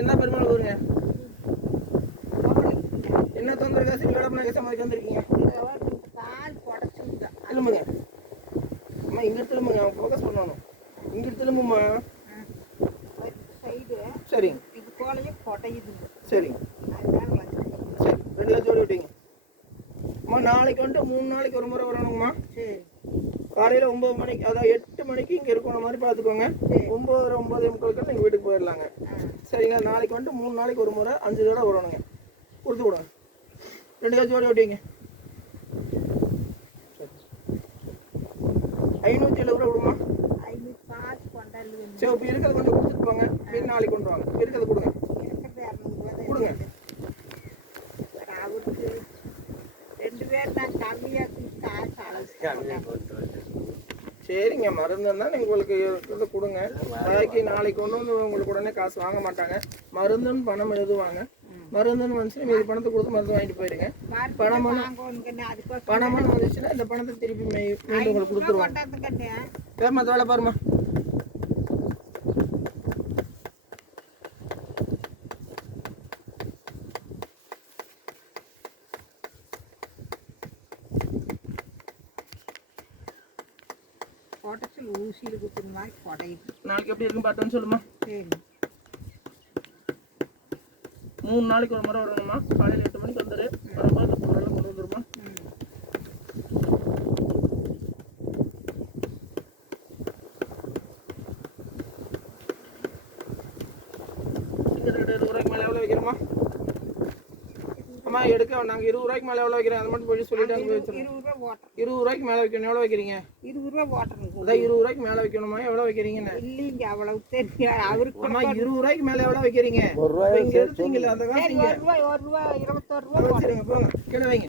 என்ன பெருமாள் ஊருங்க? என்ன தொந்தரவு காசு இல்லடா கேச மாதிரி வந்திருக்கீங்க? கால் புடச்சுங்க திரும்புங்க. அம்மா இங்க திரும்புங்க. ஃபோக்கஸ் பண்ணணும் இங்க திரும்புமா சைடு சரி. இது போலயே கொடையுதுங்க சரி. சரி. ரெண்டு லட்சம் ஜோடி விட்டீங்க. அம்மா நாளைக்கு வந்துட்டு மூணு நாளைக்கு ஒரு முறை வரணும் காலையில் ஒம்பது மணிக்கு அதாவது எட்டு மணிக்கு இங்கே இருக்கணும் மாதிரி பார்த்துக்கோங்க. ஒம்பது ஒம்பது முக்காலுக்கு நீங்கள் வீட்டுக்கு போயிடலாங்க. சரிங்க நாளைக்கு வந்துட்டு மூணு நாளைக்கு ஒரு முறை அஞ்சு ஜோட வரணுங்க. கொடுத்து கொடுங்க ரெண்டு காசு ஜோடி ஓட்டிங்க. ஐநூற்றி எழுபது ரூபா விடுமா. சரி இப்போ இருக்கிறத கொஞ்சம் கொடுத்துட்டு போங்க. மீன் நாளைக்கு கொண்டு வாங்க. இருக்கிறத கொடுங்க. கொடுங்க. ரெண்டு பேர் நான் கம்மியாக சரிங்க மருந்து தான் உங்களுக்கு இருக்கிறத கொடுங்க. நாளைக்கு நாளைக்கு கொண்டு வந்து உங்களுக்கு உடனே காசு வாங்க மாட்டாங்க. மருந்துன்னு பணம் எழுதுவாங்க. மருந்துன்னு வந்துச்சுன்னா மீதி பணத்தை கொடுத்து மருந்து வாங்கிட்டு போயிருங்க பணம் ஒண்ணு- வாங்கணுங்கண்ணே அதுக்கோசம் பணம்னு வந்துச்சுன்னா இந்த பணத்தை திருப்பி மீண்டும் உங்களுக்கு கொடுத்துருவாங்க. கொண்டாந்துங்கண்ணே வேமா வேலை பாருமா கொடைச்சல் ஊசியில் குத்துற மாதிரி கொடையுது. நாளைக்கு எப்படி இருக்குன்னு பார்த்தோன்னு சொல்லுமா சரி. மூணு நாளைக்கு ஒரு முறை வரணுமா காலையில் எட்டு மணிக்கு வந்துரு. பொருளெல்லாம் கொண்டு வந்துருமா ரேட்டு இருபது ரூபாய்க்கு மேலே எவ்வளோ வைக்கிறோமா அம்மா எடுக்க நாங்கள் இருபது ரூபாய்க்கு மேலே எவ்வளோ வைக்கிறேன்? அது மட்டும் போய் சொல்லிட்டு அங்கே இருபது ரூபா இருபது ரூபாய்க்கு மேலே வைக்கணும். எவ்வளோ வைக்கிறீங்க? இருபது ரூபா ஓட்டுறேங்க அதான் இருபது ரூபாய்க்கு மேலே வைக்கணுமா? எவ்வளோ வைக்கிறீங்கன்னு? இல்லைங்க அவ்வளவு தெரியும் அவருக்கு அம்மா இருபது ரூபாய்க்கு மேலே எவ்வளோ வைக்கிறீங்க? ஒரு ரூபாய் இங்க எடுத்தீங்கல்ல அந்த காசு ஒரு ரூபா ஒரு ரூபா இருபத்தோரு ரூபா போங்க. கீழே வைங்க.